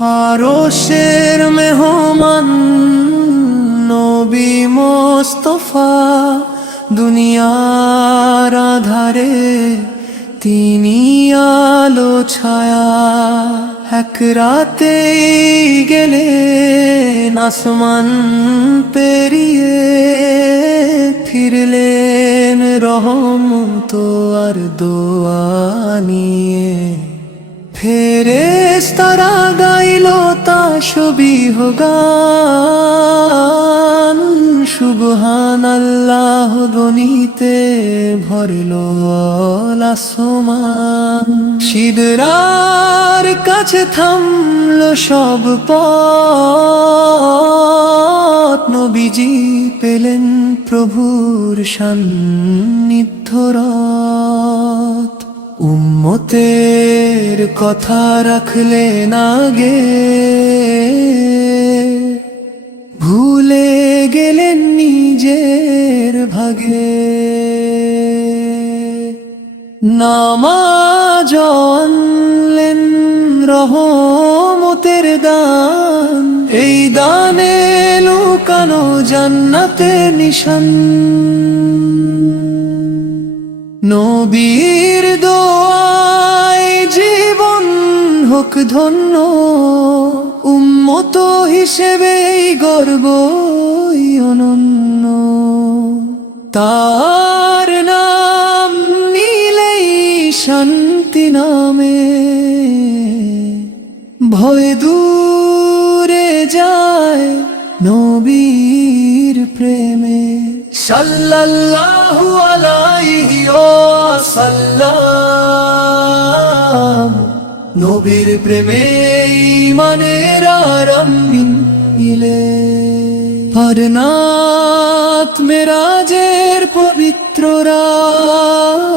হারসের মেহমান নবী মোস্তফা, দুনিয়ার আধারে তিনি আলো ছায়া। এক রাতেই গেলেন আসমান পেরিয়ে, ফিরলেন রহমত আর দোয়া নিয়ে। ফেরেস তারা গাইল তা ছবি গান। সুবহান আল্লাহ গনিতে ভরল আসমান। সিদরার কাছে থামল সব পথ। পেলেন প্রভুর সান্নিধ্য রথ। উম্মতের কথা রাখলে না গে। ভুলে গেলেন নিজের ভাগে। নামাজ আনলেন রহমতের দান। এই দানে লুকানো জান্নাতের নিশান। নবীর দোয়ায় জীবন হোক ধন্য, উম্মত হিসেবে এই গর্ব অনন্য। তার নাম নিলেই শান্তি নামে। ভয় দূরে যায় নবীর প্রেমে। সাল্লাল্লাহু আলাইহি ওয়াসাল্লাম। নবীর প্রেমে ইমানের আরম্ভ মিলে হরনাথ মেরাজের পবিত্র রাত।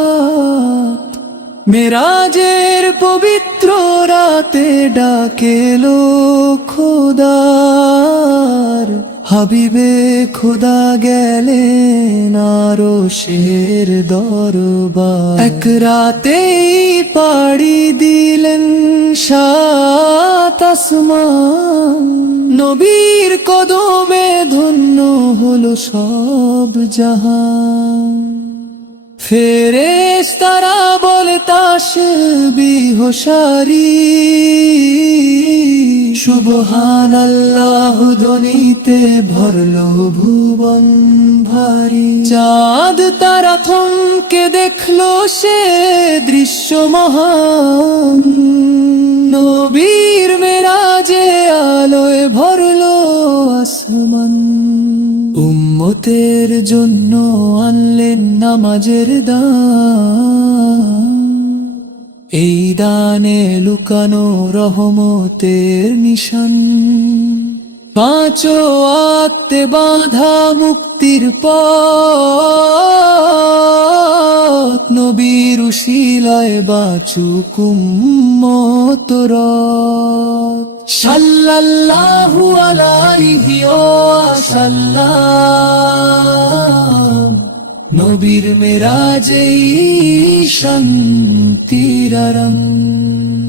মেরাজের পবিত্র রাতে ডাকেলো খোদার। হাবিবে খোদা গেলেন আরও শের দরবার। এক রাতেই পাড়ি দিলেন সাত নবীর কদমে ধন্য হলো সব জাহান। ফেরেস তারা বলে তাস বিহসারি। সুবহান আল্লাহ ধ্বনিতে ভরলো ভুবন ভারী। চাঁদ তারা থমকে দেখল সে দৃশ্য মহান নবীর মেরাজে আলোয় ভরলো আসমান। উম্মতের জন্য আনলেন নামাজের দান। এই দানে লুকানো রহমতের নিশান। পাঁচো আত্মে বাঁধা মুক্তির পথ। নবীর শিলায় বাঁচুকুম তোর সাল্লাল্লাহু আলাইহি ওয়াসাল্লাম নবীর মেরাজেই শান্তির আরম্ভ